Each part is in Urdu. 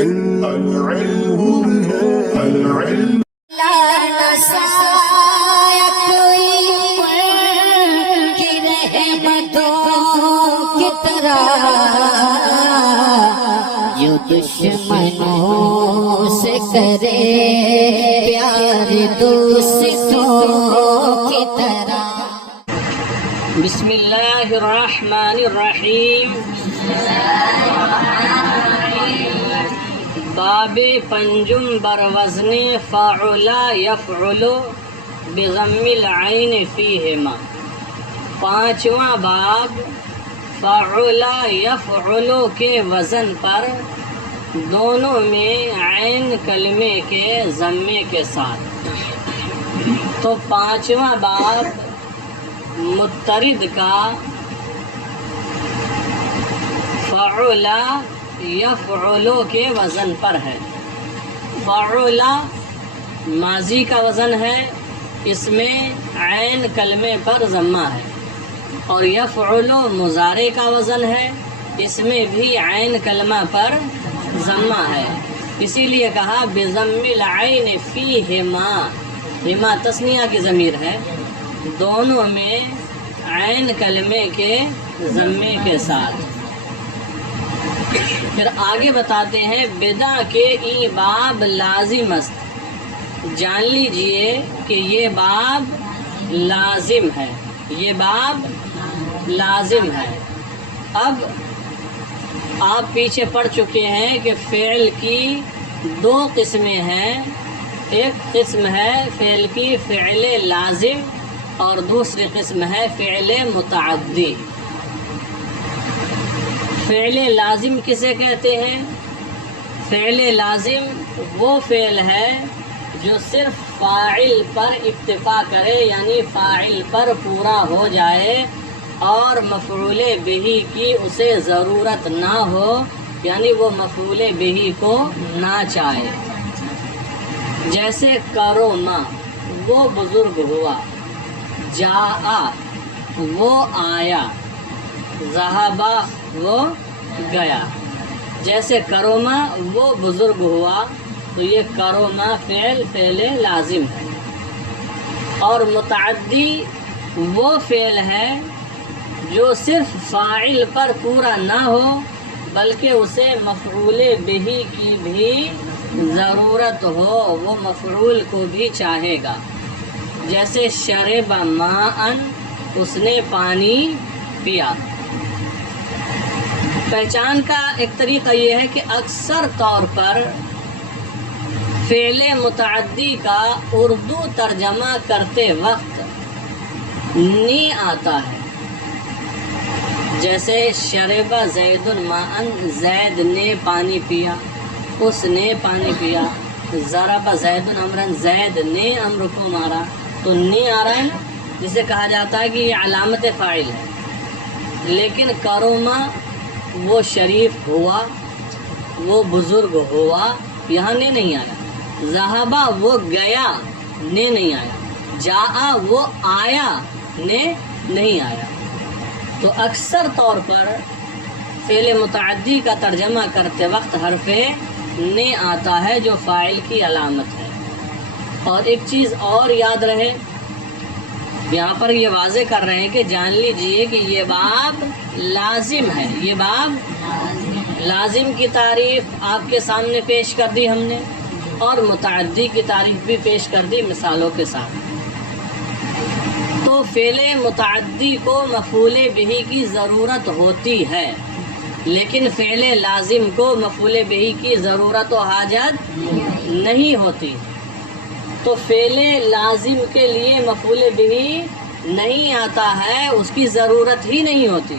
جو دشمنوں سے کرے پیار دوستوں کی طرح. بسم اللہ الرحمن الرحیم. باب پنجم بر وزن فعلا یفعل بضم العین فیہما. پانچواں باب فعلا یفعل کے وزن پر دونوں میں عین کلمے کے ضمے کے ساتھ. تو پانچواں باب مترد کا فعلا یفعل کے وزن پر ہے. فعلا ماضی کا وزن ہے، اس میں عین کلمے پر ضمہ ہے، اور یفعل مضارع کا وزن ہے، اس میں بھی عین کلمہ پر ضمہ ہے. اسی لیے کہا بضم العین فیہما. ہما تثنیہ کی ضمیر ہے، دونوں میں عین کلمے کے ضمے کے ساتھ. پھر آگے بتاتے ہیں بدا کے ای باب لازم است. جان لیجئے کہ یہ باب لازم ہے، یہ باب لازم ہے. اب آپ پیچھے پڑھ چکے ہیں کہ فعل کی دو قسمیں ہیں. ایک قسم ہے فعل کی فعل لازم اور دوسری قسم ہے فعل متعدی. فعل لازم کسے کہتے ہیں؟ فعل لازم وہ فعل ہے جو صرف فاعل پر اکتفا کرے، یعنی فاعل پر پورا ہو جائے اور مفعول بہ کی اسے ضرورت نہ ہو، یعنی وہ مفعول بہ کو نہ چاہے. جیسے کروما وہ بزرگ ہوا، جاء وہ آیا، ذہبا وہ گیا. جیسے کروما وہ بزرگ ہوا تو یہ کروما فعل لازم ہے. اور متعدی وہ فعل ہے جو صرف فاعل پر پورا نہ ہو بلکہ اسے مفعول بہ کی بھی ضرورت ہو، وہ مفعول کو بھی چاہے گا. جیسے شرب ماءً اس نے پانی پیا. پہچان کا ایک طریقہ یہ ہے کہ اکثر طور پر فعل متعدی کا اردو ترجمہ کرتے وقت نی آتا ہے. جیسے شرب زید ماءً زید نے پانی پیا، اس نے پانی پیا. ضرب زید عمرا زید نے امر کو مارا. تو نی آ رہا ہے نا، جسے کہا جاتا ہے کہ یہ علامت فاعل ہے. لیکن کروما وہ شریف ہوا، وہ بزرگ ہوا، یہاں نے نہیں آیا. ذہبا وہ گیا، نے نہیں آیا. جاء وہ آیا، نے نہیں آیا. تو اکثر طور پر فعل متعدی کا ترجمہ کرتے وقت حرف نے آتا ہے جو فاعل کی علامت ہے. اور ایک چیز اور یاد رہے، یہاں پر یہ واضح کر رہے ہیں کہ جان لیجئے کہ یہ باب لازم ہے. یہ باب لازم کی تعریف آپ کے سامنے پیش کر دی ہم نے، اور متعدی کی تعریف بھی پیش کر دی مثالوں کے ساتھ. تو فعل متعدی کو مفعول بہ کی ضرورت ہوتی ہے، لیکن فعل لازم کو مفعول بہ کی ضرورت و حاجت نہیں ہوتی. تو فعل لازم کے لیے مفعول بہ نہیں آتا ہے، اس کی ضرورت ہی نہیں ہوتی.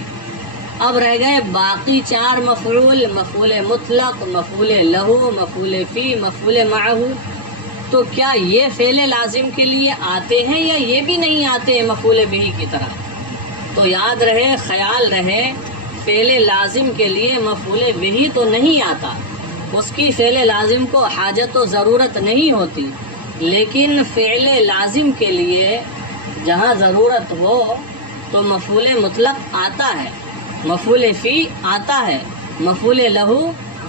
اب رہ گئے باقی چار مفعول: مفعول مطلق، مفعول لہو، مفعول فی، مفعول معہ. تو کیا یہ فعل لازم کے لیے آتے ہیں یا یہ بھی نہیں آتے ہیں مفعول بہ کی طرح؟ تو یاد رہے، خیال رہے، فعل لازم کے لیے مفعول بہ تو نہیں آتا، اس کی فعل لازم کو حاجت و ضرورت نہیں ہوتی. لیکن فعل لازم کے لیے جہاں ضرورت ہو تو مفعول مطلق آتا ہے، مفعول فی آتا ہے، مفعول لہو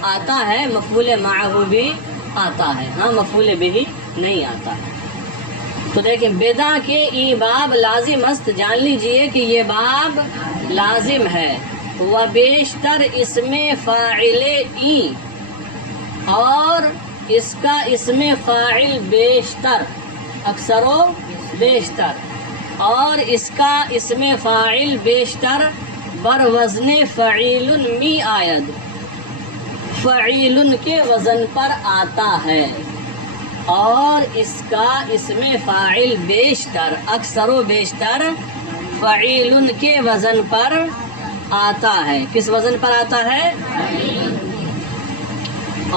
آتا ہے، مفعول معہ بھی آتا ہے، ہاں مفعول بھی نہیں آتا ہے۔ تو دیکھیں بدا کے ای باب لازم است، جان لیجئے کہ یہ باب لازم ہے، و بیشتر اسم فاعل ای، اور اس کا اسم فاعل بیشتر، اکثر و بیشتر، اور اس کا اسم فاعل بیشتر بر وزن فعیل می آید، فعیل کے وزن پر آتا ہے، اور اس کا اسم فاعل بیشتر، اکثر و بیشتر فعیل کے وزن پر آتا ہے۔ کس وزن پر آتا ہے؟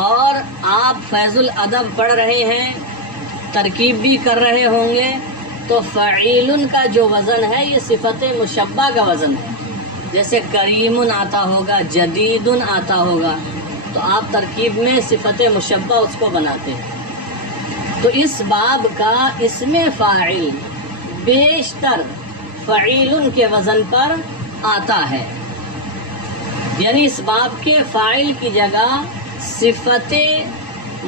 اور آپ فیض الادب پڑھ رہے ہیں، ترکیب بھی کر رہے ہوں گے، تو فعیل کا جو وزن ہے یہ صفت مشبہ کا وزن ہے، جیسے کریم آتا ہوگا، جدید آتا ہوگا، تو آپ ترکیب میں صفت مشبہ اس کو بناتے ہیں۔ تو اس باب کا اسم فاعل بیشتر فعیل کے وزن پر آتا ہے، یعنی اس باب کے فاعل کی جگہ صفت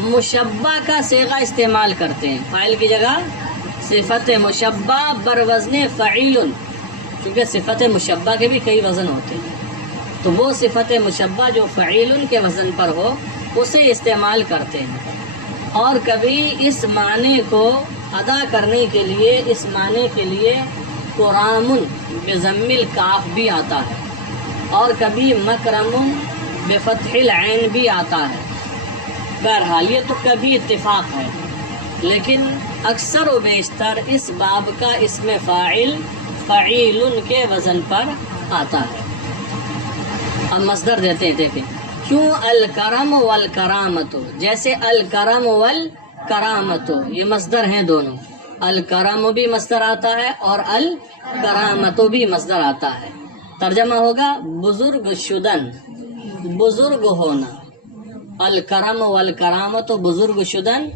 مشبہ کا صیغہ استعمال کرتے ہیں، فاعل کی جگہ صفت مشبہ بر وزن فعیل، کیونکہ صفت مشبہ کے بھی کئی وزن ہوتے ہیں، تو وہ صفت مشبہ جو فعیل کے وزن پر ہو اسے استعمال کرتے ہیں۔ اور کبھی اس معنی کو ادا کرنے کے لیے، اس معنی کے لیے کرام بضم الکاف بھی آتا ہے، اور کبھی مکرم بفتح العین بھی آتا ہے۔ بہرحال یہ تو کبھی اتفاق ہے، لیکن اکثر و بیشتر اس باب کا اسم فاعل فعیل کے وزن پر آتا ہے۔ اب مصدر دیتے ہیں، دیکھیں کیوں الکرم والکرامت، جیسے الکرم والکرامت یہ مصدر ہیں دونوں، الکرم بھی مصدر آتا ہے اور الکرامت بھی مصدر آتا ہے۔ ترجمہ ہوگا بزرگ شدن، بزرگ ہونا، الکرم والکرامت بزرگ شدن،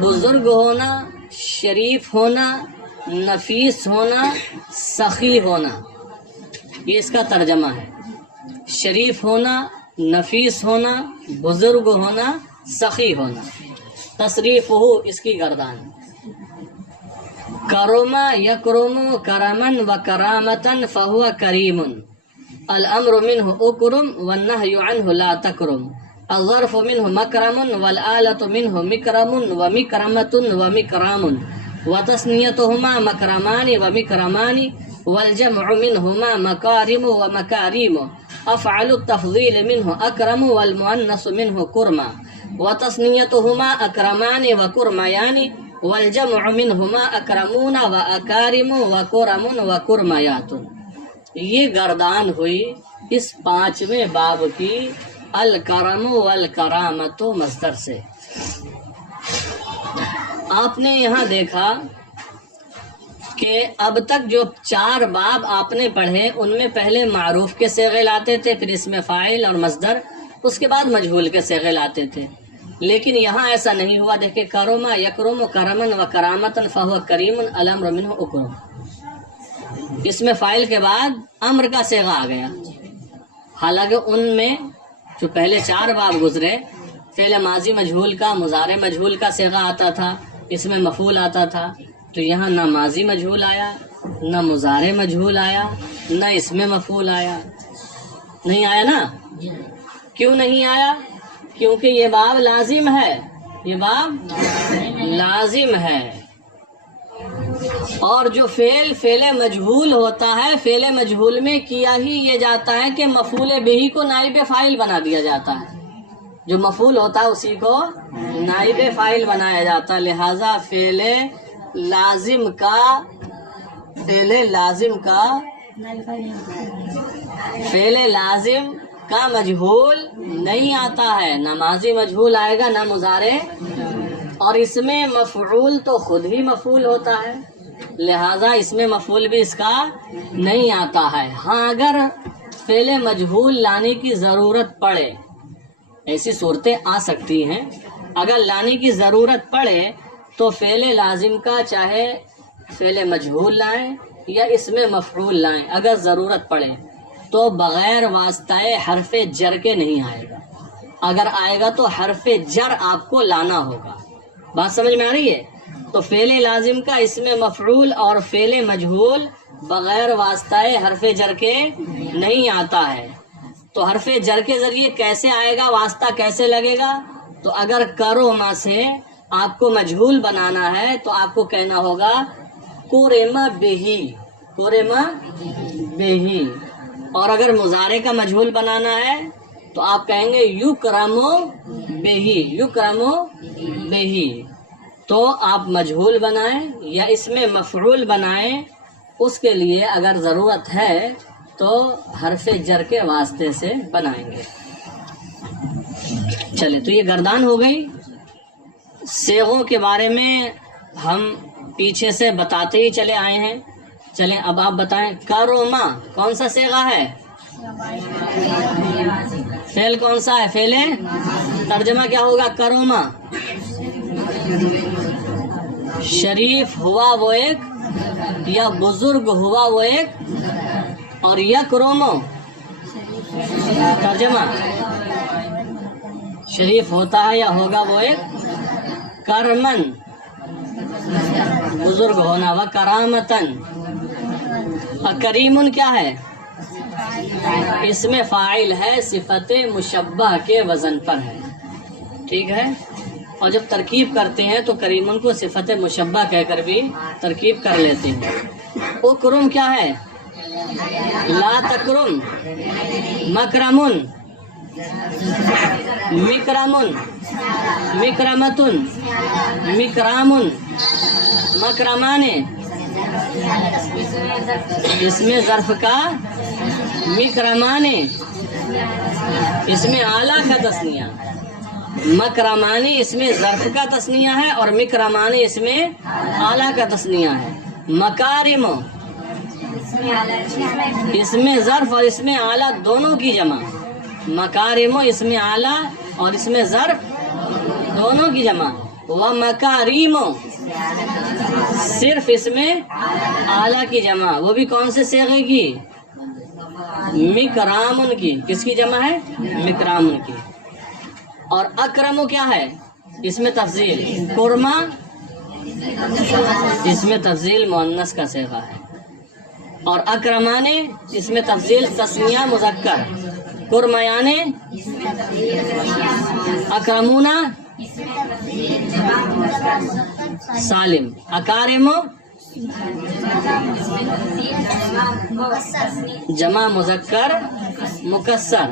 بزرگ ہونا، شریف ہونا، نفیس ہونا، سخی ہونا، یہ اس کا ترجمہ ہے۔ شریف ہونا، نفیس ہونا، بزرگ ہونا، سخی ہونا۔ تصریف ہو اس کی گردان، کرما یکرم کرمن و کرامتن فہو کریم، الامر منہ اکرم والنہی عنہ لا تکرم، الظرف منہ مکرم والآلۃ منہ مکرم و مکرمۃ و مکرام، وتثنیتہما مکرمان و مکرمان، والجمع منہما مکارم و مکاریم، افعل التفضیل منہ اکرم والمؤنث منہ کرما، وتثنیتہما اکرمان و کرمیان، والجمع منہما اکرمون و اکارم و کرم و کرمیات۔ یہ گردان ہوئی اس پانچویں باب کی الکرم والکرامت مصدر سے۔ آپ نے یہاں دیکھا کہ اب تک جو 4 باب آپ نے پڑھے ان میں پہلے معروف کے صیغے لاتے تھے، پھر اسم فاعل اور مصدر، اس کے بعد مجہول کے صیغے لاتے تھے، لیکن یہاں ایسا نہیں ہوا۔ دیکھیں کرما یکرم کرمن و کرامتن فہو کریم، الامر منہ اکرم، اسم فاعل کے بعد امر کا صیغہ آ گیا۔ حالانکہ ان میں جو پہلے 4 باب گزرے، فعل ماضی مجہول کا، مضارع مجہول کا صیغہ آتا تھا، اس میں مفعول آتا تھا، تو یہاں نہ ماضی مجہول آیا، نہ مضارع مجہول آیا، نہ اس میں مفعول آیا، نہیں آیا نا؟ کیوں نہیں آیا؟ کیونکہ یہ باب لازم ہے، یہ باب لازم ہے، اور جو فعل مجہول ہوتا ہے، فعل مجہول میں کیا ہی یہ جاتا ہے کہ مفعول بہ کو نائب فاعل بنا دیا جاتا ہے، جو مفعول ہوتا ہے اسی کو نائب فاعل بنایا جاتا ہے، لہذا فعل لازم کا مجہول نہیں آتا ہے، نہ ماضی مجہول آئے گا، نہ مضارع، اور اس میں مفعول تو خود ہی مفعول ہوتا ہے، لہذا اس میں مفعول بھی اس کا نہیں آتا ہے۔ ہاں اگر فعل مجہول لانے کی ضرورت پڑے، ایسی صورتیں آ سکتی ہیں، اگر لانے کی ضرورت پڑے تو فعل لازم کا چاہے فعل مجہول لائیں یا اس میں مفعول لائیں، اگر ضرورت پڑے تو بغیر واسطہ حرف جر کے نہیں آئے گا۔ اگر آئے گا تو حرف جر آپ کو لانا ہوگا. بات سمجھ میں آ رہی ہے؟ تو فعل لازم کا اس میں مفعول اور فعل مجہول بغیر واسطہ حرف جر کے نہیں آتا ہے. تو حرف جر کے ذریعے کیسے آئے گا، واسطہ کیسے لگے گا؟ تو اگر کروما سے آپ کو مجہول بنانا ہے تو آپ کو کہنا ہوگا کورما بہی، کورما بہی. اور اگر مضارع کا مجہول بنانا ہے تو آپ کہیں گے یکرمو بہی، یکرمو بہی. تو آپ مجہول بنائیں یا اس میں مفعول بنائیں، اس کے لیے اگر ضرورت ہے تو حرف جر کے واسطے سے بنائیں گے. چلے، تو یہ گردان ہو گئی. صیغوں کے بارے میں ہم پیچھے سے بتاتے ہی چلے آئے ہیں. چلیں اب آپ بتائیں کروما کون سا صیغہ ہے؟ فعل کون سا ہے؟ فعل. ترجمہ کیا ہوگا کروما؟ شریف ہوا وہ ایک، یا بزرگ ہوا وہ ایک، اور یکرمو ترجمہ شریف ہوتا ہے یا ہوگا وہ ایک، کرمن بزرگ ہونا، و کرامتن. اور کریمن کیا ہے؟ اس میں فاعل ہے، صفت مشبہ کے وزن پر ہے. ٹھیک ہے. اور جب ترکیب کرتے ہیں تو کریمن کو صفت مشبہ کہہ کر بھی ترکیب کر لیتے ہیں. اکرم کیا ہے؟ لا تکرم، مکرمن، مکرمن، مکرمتن، مکرامن، مکرمان. اس میں ظرف کا مکرمان، اس میں اعلیٰ کا تثنیہ. مکرمانی اس میں ظرف کا تثنیہ ہے اور مکرمانی اس میں اعلیٰ کا تثنیہ ہے. مکارم اس میں ظرف اور اس میں اعلیٰ دونوں کی جمع. مکارم اس میں اعلیٰ اور اس میں ظرف دونوں کی جمع. و مکاریم صرف اس میں اعلیٰ کی جمع، وہ بھی کون سے صیغے کی؟ مکرامن کی. کس کی جمع ہے؟ مکرامن کی. اور اکرمو کیا ہے؟ اس میں تفضیل. کرما اس میں تفضیل مؤنث کا صیغہ ہے. اور اکرمانے اس میں تفضیل تثنیہ مذکر. کرمیانے، اکرمونا سالم. اکارمو جمع مذکر مکسر.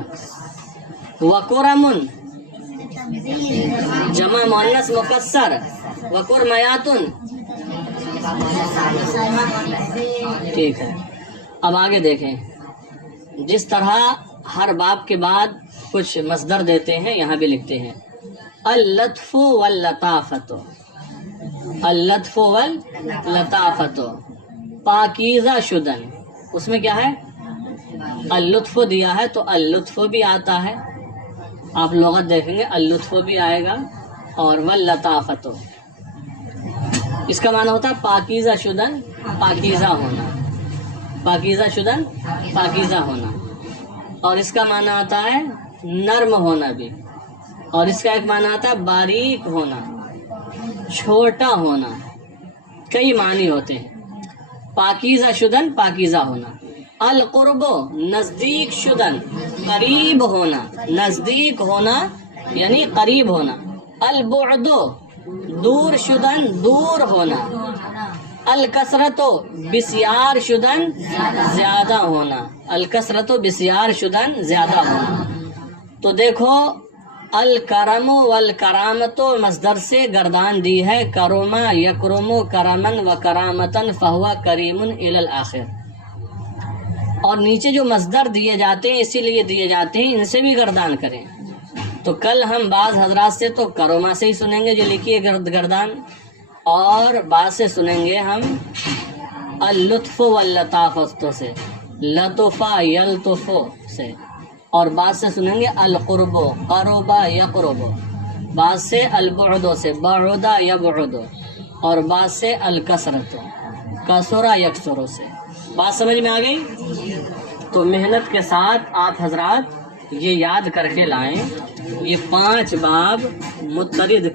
وکرمن جمع مؤنث مکسر. وکرمیاتن. ٹھیک ہے. اب آگے دیکھیں، جس طرح ہر باب کے بعد کچھ مصدر دیتے ہیں یہاں بھی لکھتے ہیں اللطف واللطافت. اللطف واللطافت پاکیزہ شدن. اس میں کیا ہے؟ اللطف دیا ہے تو اللطف بھی آتا ہے. آپ لغت دیکھیں گے اللطف بھی آئے گا اور واللطافت. اس کا معنی ہوتا ہے پاکیزہ شدن، پاکیزہ ہونا. پاکیزہ شدن، پاکیزہ ہونا. اور اس کا معنی آتا ہے نرم ہونا بھی. اور اس کا ایک معنی آتا ہے باریک ہونا، چھوٹا ہونا. کئی معنی ہوتے ہیں. پاکیزہ شدن پاکیزہ ہونا. القرب نزدیک شدن قریب ہونا، نزدیک ہونا یعنی قریب ہونا. البعد دور شدن دور ہونا. الکثرت بسیار شدن زیادہ ہونا. الکثرت بسیار شدن زیادہ ہونا. تو دیکھو الکرم والکرامت مصدر سے گردان دی ہے کروما یکرم کرمن و کرامتن فہوا کریم الی الآخر. اور نیچے جو مصدر دیے جاتے ہیں اسی لیے دیے جاتے ہیں ان سے بھی گردان کریں. تو کل ہم بعض حضرات سے تو کروما سے ہی سنیں گے جو لکھی ہے گردان، اور بعض سے سنیں گے ہم اللطف واللطافت سے، لطفا یلطف سے. اور بعض سے سنیں گے القرب قربا یقرب. بعض سے البعد سے بعدا یبعد. اور بعض سے الکثرت کثرا یکثر سے. بات سمجھ میں آ گئی؟ تو محنت کے ساتھ آپ حضرات یہ یاد کر کے لائیں یہ 5 باب مترد